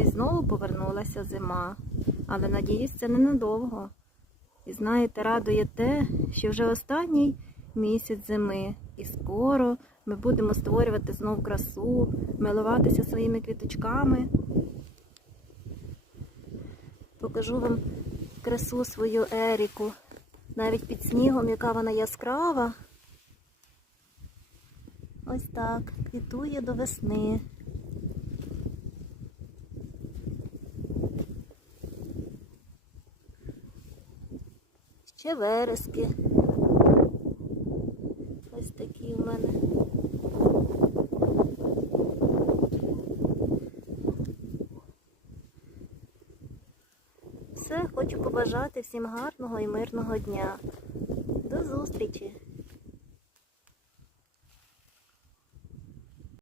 І знову повернулася зима. Але надіюсь, це ненадовго. І знаєте, радує те, що вже останній місяць зими. І скоро ми будемо створювати знов красу, милуватися своїми квіточками. Покажу вам красу свою Еріку. Навіть під снігом, яка вона яскрава. Ось так, квітує до весни. Ще верески. Ось такі в мене. Все, хочу побажати всім гарного і мирного дня. До зустрічі!